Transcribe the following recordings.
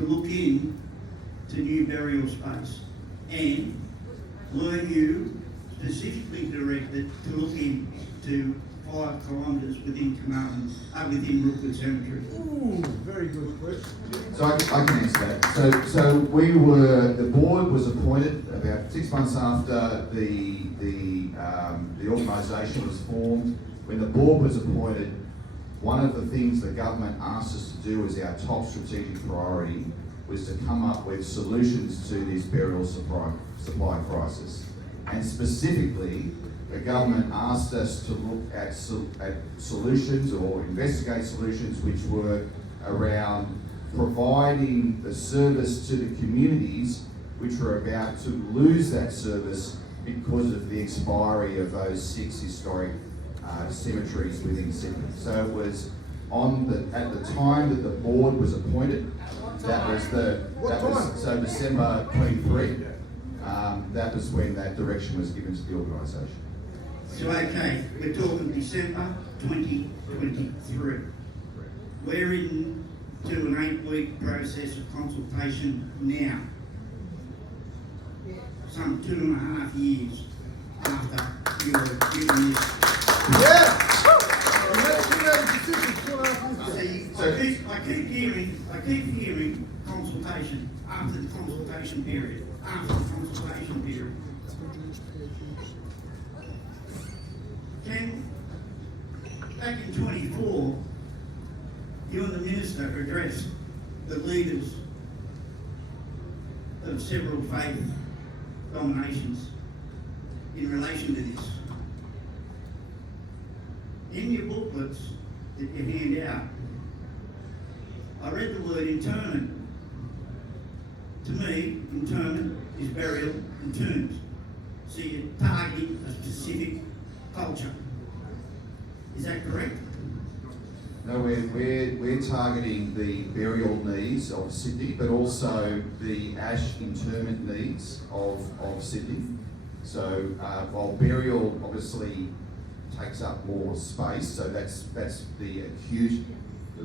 to look in to new burial space? And were you specifically directed to look in to 5 kilometres within within Rookwood Cemetery? Ooh, very good question. So I can answer that. So the board was appointed about 6 months after the organisation was formed. When the board was appointed, one of the things the government asked us to do as our top strategic priority was to come up with solutions to this burial supply crisis. And specifically, the government asked us to look at solutions or investigate solutions which were around providing the service to the communities which were about to lose that service because of the expiry of those 6 historic cemeteries within Sydney. So it was at the time that the board was appointed. So December 23. That was when that direction was given to the organisation. So okay, we're talking December 2023. We're into an 8-week process of consultation now. Some 2.5 years after you were given this. Yeah! I keep hearing consultation after the consultation period. Back in 24, you and the minister addressed the leaders of several faith dominations in relation to this. In your booklets that you hand out, I read the word interment. To me, interment is burial in tombs. So you're targeting a specific culture. Is that correct? No, we're targeting the burial needs of Sydney, but also the ash interment needs of Sydney. So while burial obviously takes up more space, so that's the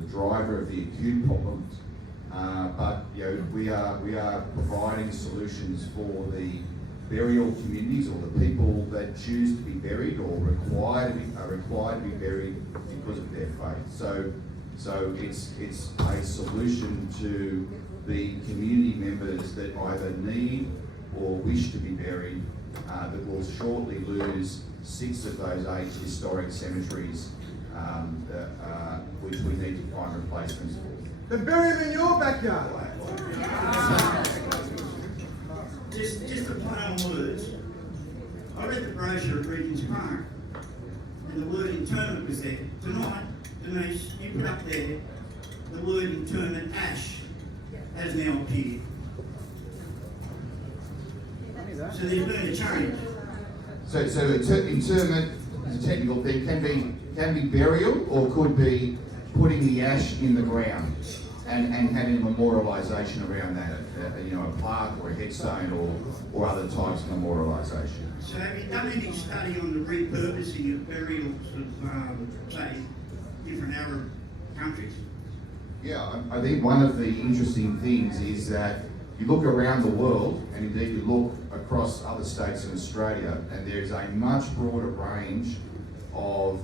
driver of the acute problem. But we are providing solutions for the burial communities or the people that choose to be buried or are required to be buried because of their faith. So it's a solution to the community members that either need or wish to be buried that will shortly lose 6 of those 8 historic cemeteries which we need to find replacements for. Then bury them in your backyard. Just a play on words. I read the brochure at Regent's Park, and the word interment was there. Tonight, Denise, you put up there the word interment ash has now appeared. So there's been a change. So interment is a technical thing, can be burial or could be putting the ash in the ground and having a memorialisation around that, a plaque or a headstone or other types of memorialisation. So have you done any study on the repurposing of burials of, say, different Arab countries? Yeah, I think one of the interesting things is that you look around the world, and indeed you look across other states in Australia, and there's a much broader range of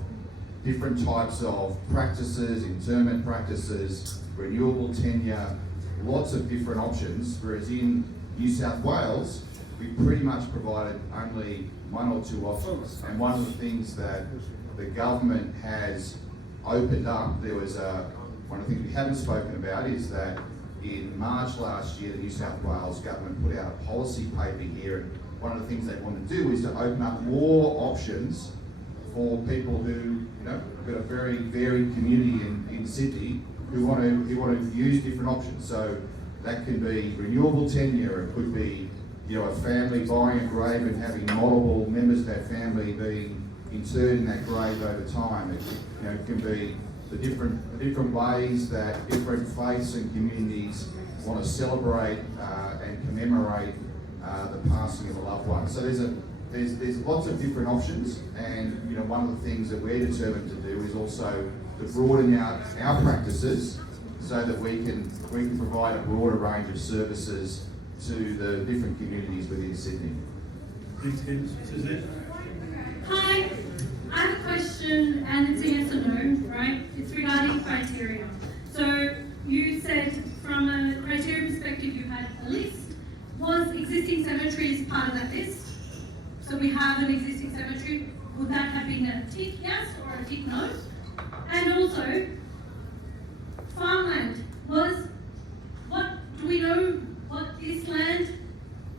different types of practices, interment practices, renewable tenure, lots of different options, whereas in New South Wales, we pretty much provided only 1 or 2 options. And one of the things that the government has opened up, there was one of the things we haven't spoken about is that in March last year, the New South Wales government put out a policy paper here, and one of the things they want to do is to open up more options for people who, have got a very varied community in Sydney who want to use different options. So that can be renewable tenure, it could be, a family buying a grave and having multiple members of that family being interred in that grave over time. It can be the different ways that different faiths and communities want to celebrate and commemorate the passing of a loved one. So there's lots of different options, and one of the things that we're determined to do is also to broaden out our practices so that we can provide a broader range of services to the different communities within Sydney. Thanks, Ken. Suzanne? Hi, I have a question and it's a yes or no, right? It's regarding criteria. So you said from a criteria perspective you had a list. Was existing cemeteries part of that list? So we have an existing cemetery. Would that have been a tick yes or a tick no? And also, farmland was, do we know what this land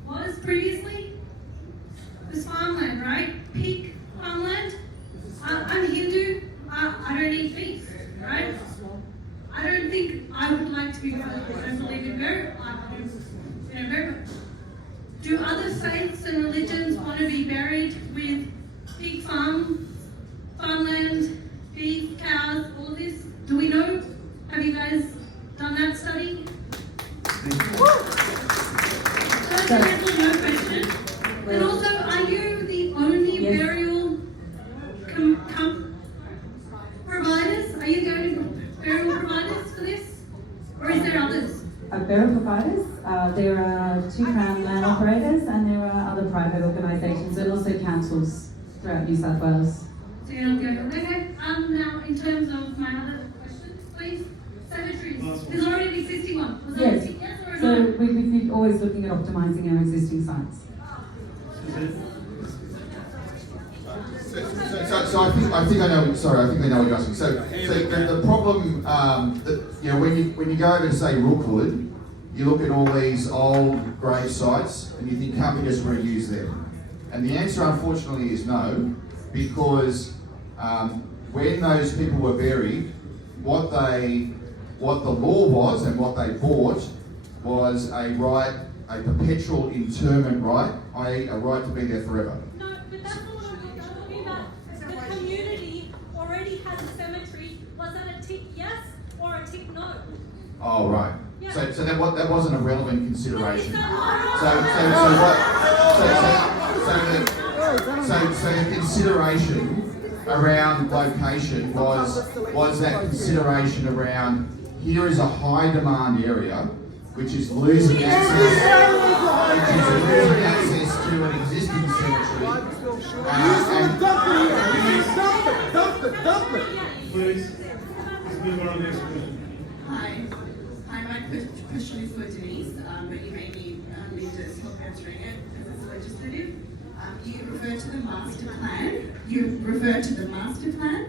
was previously? It was farmland, right? Pig farmland. I'm Hindu. I don't eat beef, right? I don't think I would like to be buried. I don't believe in burial. Do other faiths and religions want to be buried with pig farmland, beef, cows, all of this? Do we know? Have you guys done that study? That's a yes or no question. And also, are you the only burial providers? Are you the only burial providers for this? Or is there others? Burial providers, there are 2 Crown land operators and there are other private organisations and also councils throughout New South Wales. So you don't go, okay, now in terms of my other questions, please, cemeteries, there's already an existing one. Was that a Yes, tick yes or a so no? we're always looking at optimising our existing sites. So I think I know. Sorry, I think I know what you're asking. So the problem that when you go over to say Rookwood, you look at all these old grave sites and you think, can't we just reuse them? And the answer, unfortunately, is no, because when those people were buried, what the law was and what they bought was a right, a perpetual interment right, i.e. a right to be there forever. No, but that's not what I'm talking about. The community already has a cemetery. Was that a tick yes or a tick no? Oh, right. Yeah. So that wasn't a relevant consideration. Is that So the consideration around location was that consideration around here is a high demand area which is losing access to an existing cemetery. Dump it. Please, let's move on to the next question. Hi, my question is for Denise, but you may need Linda's help answering it because it's legislative. You refer to the master plan,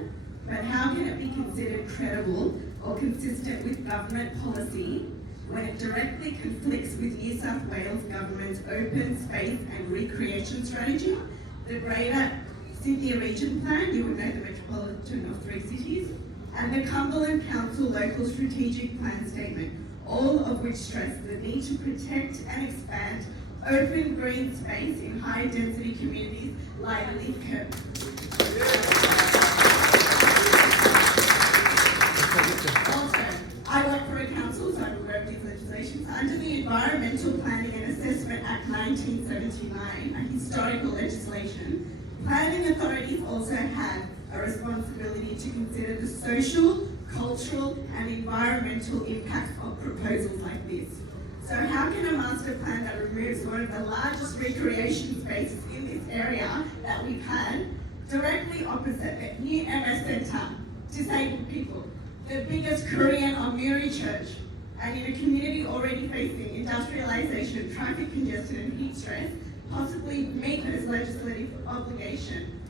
but how can it be considered credible or consistent with government policy when it directly conflicts with New South Wales Government's open space and recreation strategy, the Greater Sydney Region Plan, you would know the metropolitan of 3 cities, and the Cumberland Council Local Strategic Plan Statement, all of which stress the need to protect and expand open green space in high density communities like Lidcombe. Also, I work for a council, so I'm aware of these legislations. Under the Environmental Planning and Assessment Act 1979, a historical legislation, planning authorities also have a responsibility to consider the social, cultural and environmental impacts of proposals like this. So how can a master plan that removes one of the largest recreation spaces in this area that we've had, directly opposite the new MS Centre, disabled people, the biggest Korean Omuri church, and in a community already facing industrialisation, traffic congestion and heat stress, possibly meet this legislative obligation?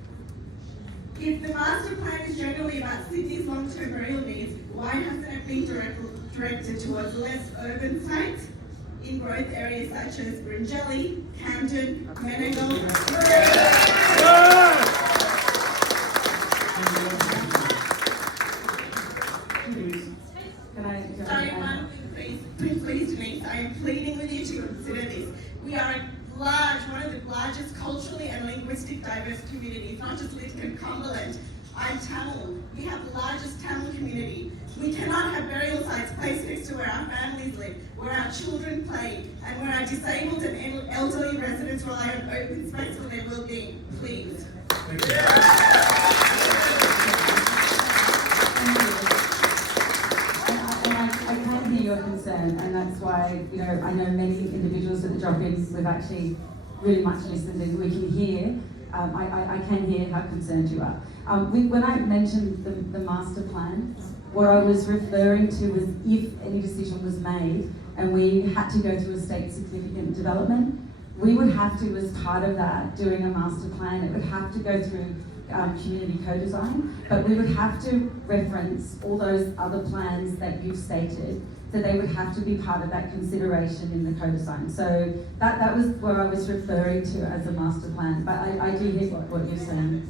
If the master plan is generally about Sydney's long-term burial needs, why hasn't it been directed towards less urban sites in growth areas such as Bringelly, Camden, Menangle? Can I Sorry, one thing, please, Denise, I am pleading with you to consider this. We are one of the largest culturally and linguistic diverse communities, not just Lidcombe, Cumberland. I'm Tamil. We have the largest Tamil community. We cannot have burial sites placed next to where our families live, where our children play, and where our disabled and elderly residents rely on open space for their well-being. Please. Thank you. And I your concern, and that's why, you know, I know many individuals at the drop-ins, we've actually really much listened, and we can hear, I can hear how concerned you are. When I mentioned the master plan, what I was referring to was if any decision was made and we had to go through a state significant development, we would have to, as part of that, doing a master plan, it would have to go through community co-design, but we would have to reference all those other plans that you've stated, so they would have to be part of that consideration in the co-design. So that was where I was referring to as a master plan, but I do hear what you're saying.